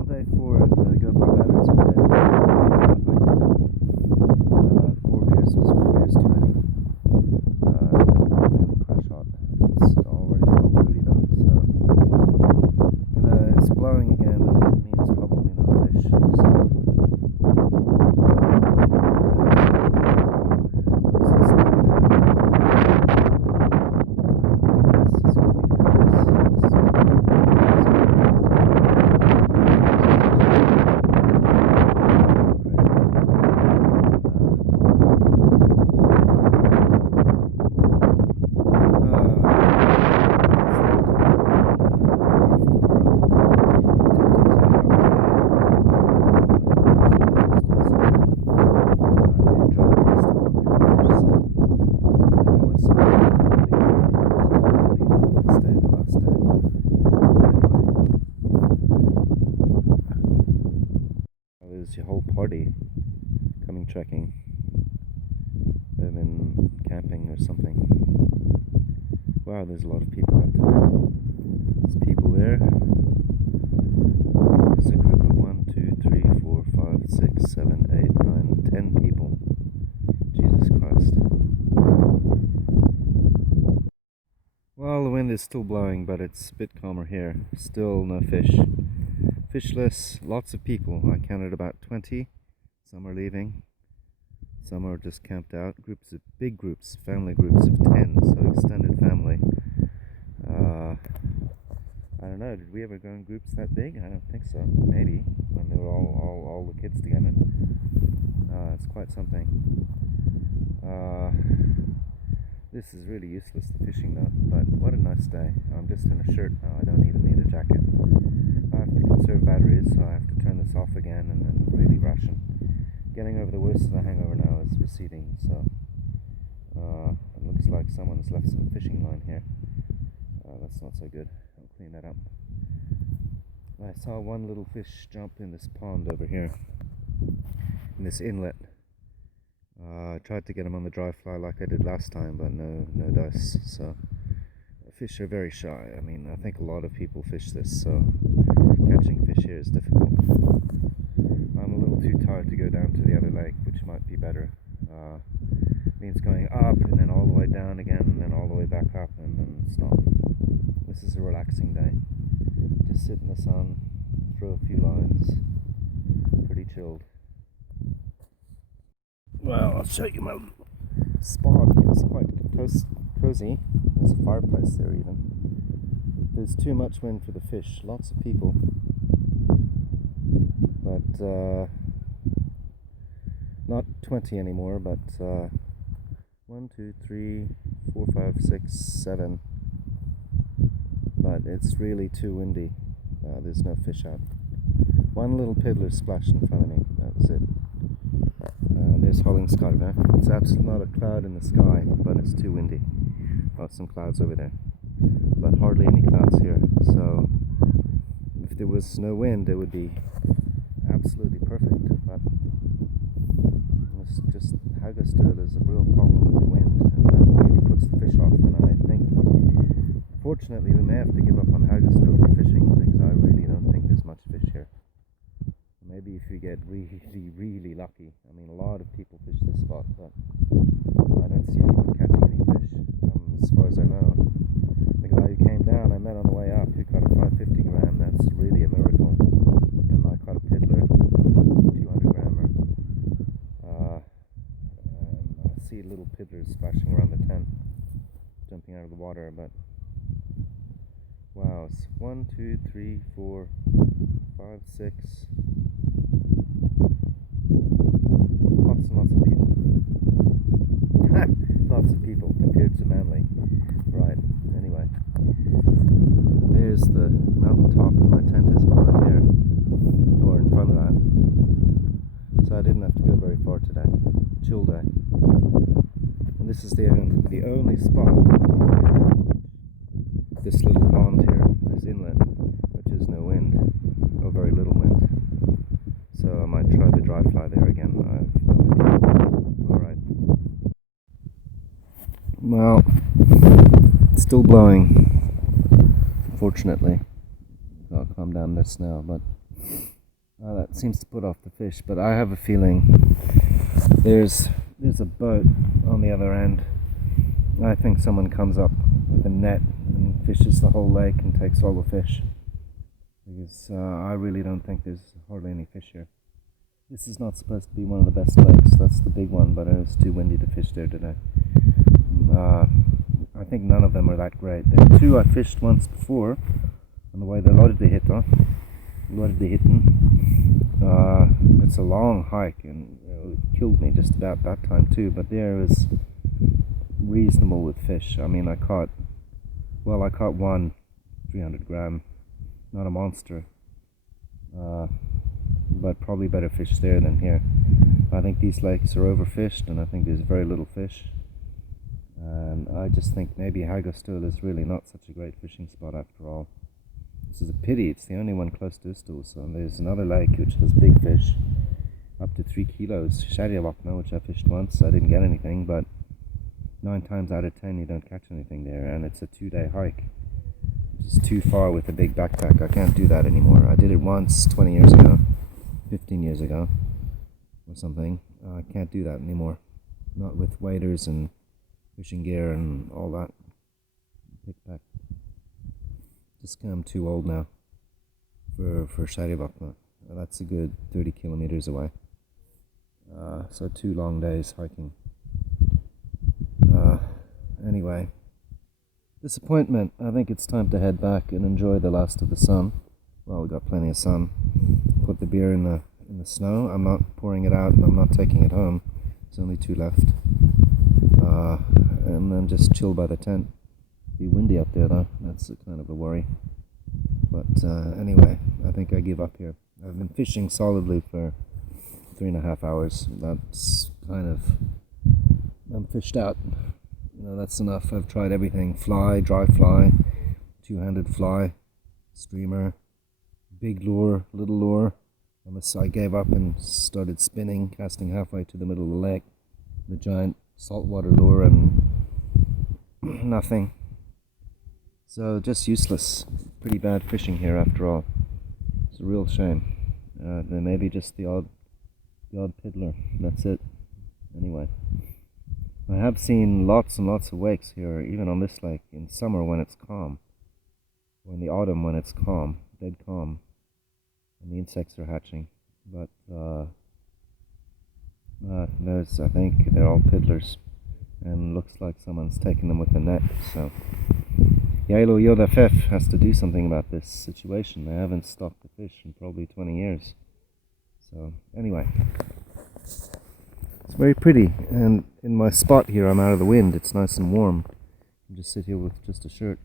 all day for the GoPro batteries are dead. Four beers was 4 beers too many. Feeling crash hot. It's already 12:30 though, so it's blowing again, and that means probably no fish. So there's a whole party coming trekking. They've been camping or something. Wow, there's a lot of people out today. There's people there. There's a group of 1, 2, 3, 4, 5, 6, 7, 8, 9, 10 people. Jesus Christ. Well, the wind is still blowing, but it's a bit calmer here. Still no fish. Fishless, lots of people. I counted about 20. Some are leaving. Some are just camped out. Groups of big groups, family groups of 10, so extended family. I don't know, did we ever go in groups that big? I don't think so. Maybe, when they were all the kids together. It's quite something. This is really useless, the fishing though, but what a nice day. I'm just in a shirt now, I don't even need a jacket. I have to conserve batteries, so I have to turn this off again and then really ration. Getting over the worst of the hangover now is receding, so it looks like someone's left some fishing line here. That's not so good. I'll clean that up. I saw one little fish jump in this pond over here, in this inlet. I tried to get him on the dry fly like I did last time, but no dice. So fish are very shy. I mean, I think a lot of people fish this, so catching fish here is difficult. I'm a little too tired to go down to the other lake, which might be better. Means going up and then all the way down again and then all the way back up and then stop. This is a relaxing day. Just sit in the sun, throw a few lines. Pretty chilled. Well, I'll show you my spot. It's quite cozy. There's a fireplace there even. There's too much wind for the fish. Lots of people. But not 20 anymore, but 1, 2, 3, 4, 5, 6, 7. But it's really too windy. There's no fish out. One little piddler splashed in front of me. That was it. There's Haugastøl there. It's absolutely not a cloud in the sky, but it's too windy. Got some clouds over there, but hardly any clouds here. So if there was no wind, it would be absolutely perfect. But it's just Haugastøl is a real problem with the wind, and that really puts the fish off. And I think, fortunately, we may have to give up on Haugastøl for fishing because I really don't think there's much fish here. Maybe if we get really lucky. I mean, a lot of people fish this spot, but I don't see anyone catching any fish, as far as I know. The guy who came down, I met on the way up, who caught a 550 gram. That's really a miracle. And I caught a piddler, 200 grammer. I see little piddlers splashing around the tent, jumping out of the water, but wow, it's 1, 2, 3, 4, 5, 6. Lots and lots of people. Lots of people compared to Manly. Right, anyway. There's the mountain top and my tent is behind there. Or in front of that. So I didn't have to go very far today. Chill day. And this is the only spot. This little pond here, this inlet, which is no wind. Or very little wind. So I might try the dry fly there again. I have no idea. Alright. Well, it's still blowing, fortunately. I'll calm down this now, but That seems to put off the fish, but I have a feeling there's a boat on the other end. I think someone comes up with a net and fishes the whole lake and takes all the fish, because I really don't think there's hardly any fish here. This is not supposed to be one of the best lakes. That's the big one, but it was too windy to fish there today. I think none of them are that great. There are two I fished once before, on the way to Loddehitten. It's a long hike, and it killed me just about that time too, but there was reasonable with fish. I mean, I caught one 300 gram, not a monster, but probably better fish there than here. I think these lakes are overfished, and I think there's very little fish. And I just think maybe Haugastøl is really not such a great fishing spot after all. This is a pity, it's the only one close to Haugastøl. So there's another lake which has big fish, up to 3 kilos, Haugastøl, which I fished once. I didn't get anything, but 9 times out of 10 you don't catch anything there, and it's a 2-day hike. It's too far with a big backpack. I can't do that anymore. I did it once 20 years ago, 15 years ago or something. I can't do that anymore. Not with waders and fishing gear and all that. Pickpack. Just I'm too old now for Haugastøl. That's a good 30 kilometers away. So 2 long days hiking. Anyway, disappointment. I think it's time to head back and enjoy the last of the sun. Well, we got plenty of sun. Put the beer in the snow. I'm not pouring it out, and I'm not taking it home. There's only 2 left. And then just chill by the tent. Be windy up there though. That's a kind of a worry. But anyway, I think I give up here. I've been fishing solidly for 3.5 hours. That's kind of, I'm fished out. You know, that's enough. I've tried everything. Fly, dry fly, 2-handed fly, streamer, big lure, little lure. I gave up and started spinning, casting halfway to the middle of the lake. The giant saltwater lure, and nothing. So just useless. Pretty bad fishing here after all. It's a real shame. There may be just the odd piddler. That's it. Anyway, I have seen lots and lots of wakes here, even on this lake, in summer when it's calm, or in the autumn when it's calm, dead calm, and the insects are hatching. But I think they're all piddlers, and looks like someone's taken them with a net. So Yailo Yodafef has to do something about this situation. They haven't stopped the fish in probably 20 years. So anyway, it's very pretty, and in my spot here I'm out of the wind. It's nice and warm. I just sit here with just a shirt.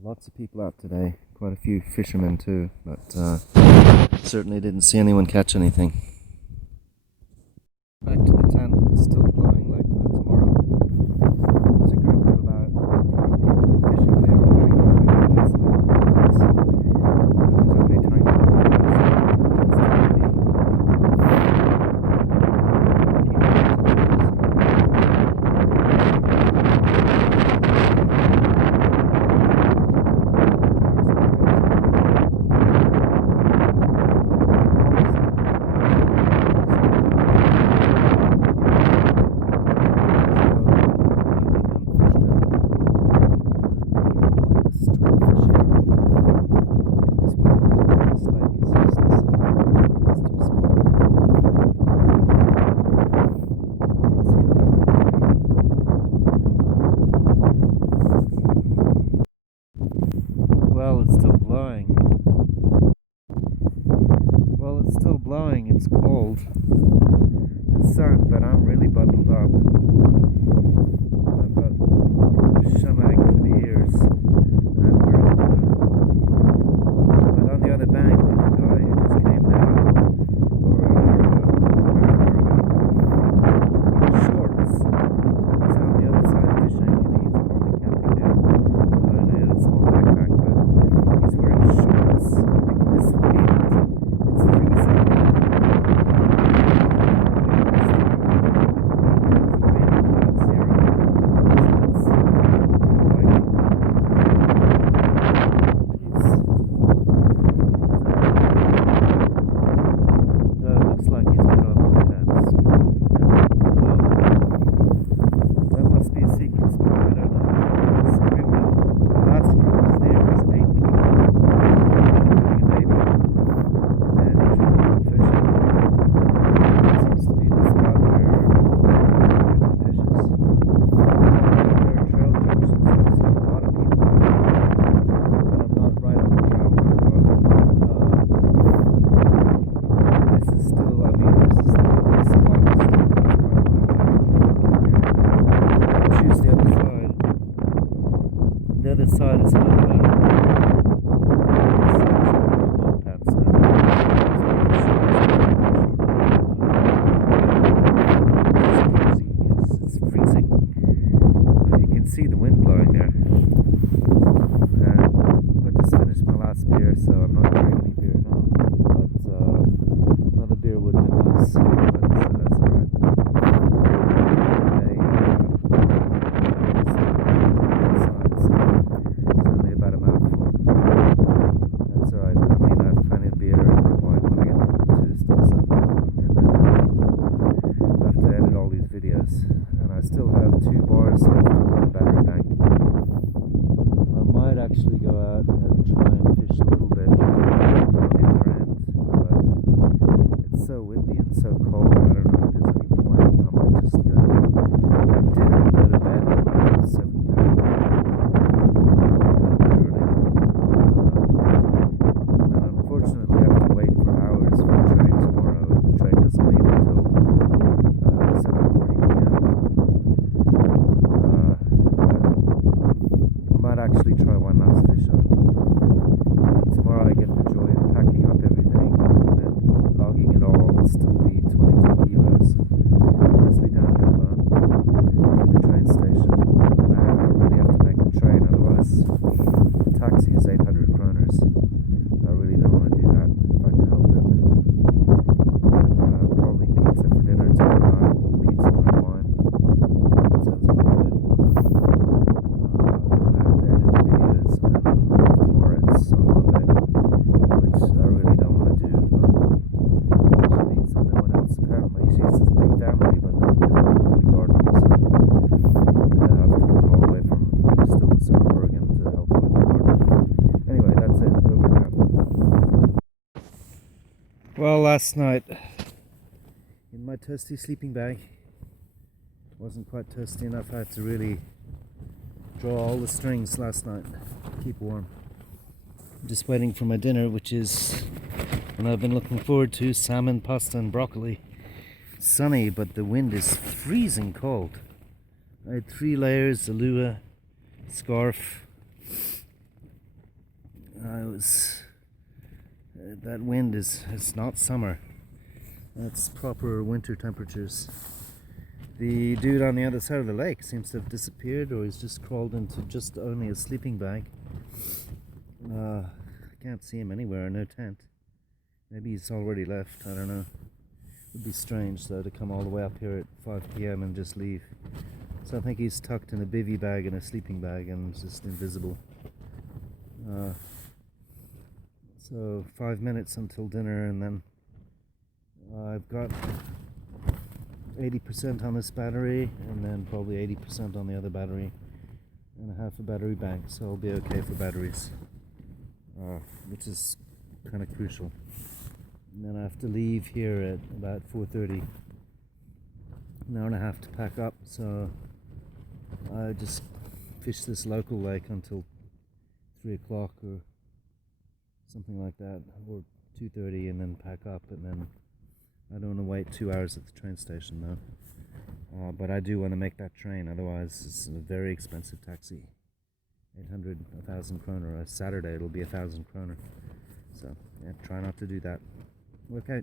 Lots of people out today, quite a few fishermen too, but certainly didn't see anyone catch anything. Back to the tent. It's still blowing like no tomorrow. There's a group of about 5 people fishing the other bank. There's only tiny It's cold. It's sun, but I'm really bundled up. I've got stomach for the ears, and we're in the, but on the other bank there's a guy who just came down, or an hour ago, in shorts. He's on the other side fishing, and he's probably camping there. I don't know, he had a small backpack, but he's wearing shorts in this wind. It's freezing. drink any beer now, but another beer would have been nice, but that's alright. It's only about a mouthful. That's alright. I mean, I have plenty of beer and wine when I get to stuff, so. And then I have to edit all these videos, and I still have 2 bars left on my battery bank. I might actually go out and try and fish a little bit on the other end, but it's so windy and so cold. I don't know if there's any point. I might just go have dinner and go to bed at 7:30. And unfortunately, I have to wait for hours for the train tomorrow. The train doesn't leave until 7:40 p.m. I might actually try one last fish on. Tomorrow I get the joy of packing up everything and then logging it all. It'll still be 22 kilos. Mostly downhill though, to the train station. And I really have to make the train, otherwise the taxi is 800 kroners. I really don't want to do that if I can help it. And probably pizza for dinner tomorrow night. Pizza and red wine. Sounds pretty good. I have to edit the videos and then tomorrow it's on Monday, which I really don't want to do, but she needs no one else apparently. She has this big family, but no one can help her with the garden, so I have to come all the way from Haugastøl to Bergen to help her with the garden. Anyway, that's it. Over now. Well, last night in my toasty sleeping bag, wasn't quite toasty enough. I had to really draw all the strings last night to keep warm. I'm just waiting for my dinner, which is, and I've been looking forward to, salmon, pasta and broccoli. Sunny, but the wind is freezing cold. I had 3 layers, a lua, scarf. That wind it's not summer. That's proper winter temperatures. The dude on the other side of the lake seems to have disappeared, or he's just crawled into just only a sleeping bag. I can't see him anywhere, no tent. Maybe he's already left, I don't know. It would be strange though to come all the way up here at 5 p.m. and just leave. So I think he's tucked in a bivy bag and a sleeping bag and just invisible. So 5 minutes until dinner, and then I've got 80% on this battery and then probably 80% on the other battery and a half a battery bank, so I'll be okay for batteries, which is kind of crucial. And then I have to leave here at about 4:30, an hour and a half to pack up, so I just fish this local lake until 3 o'clock or something like that, or 2:30, and then pack up, and then I don't want to wait 2 hours at the train station though. But I do want to make that train, otherwise it's a very expensive taxi. 800, 1,000 kroner. Saturday it'll be 1,000 kroner. So yeah, try not to do that. Okay.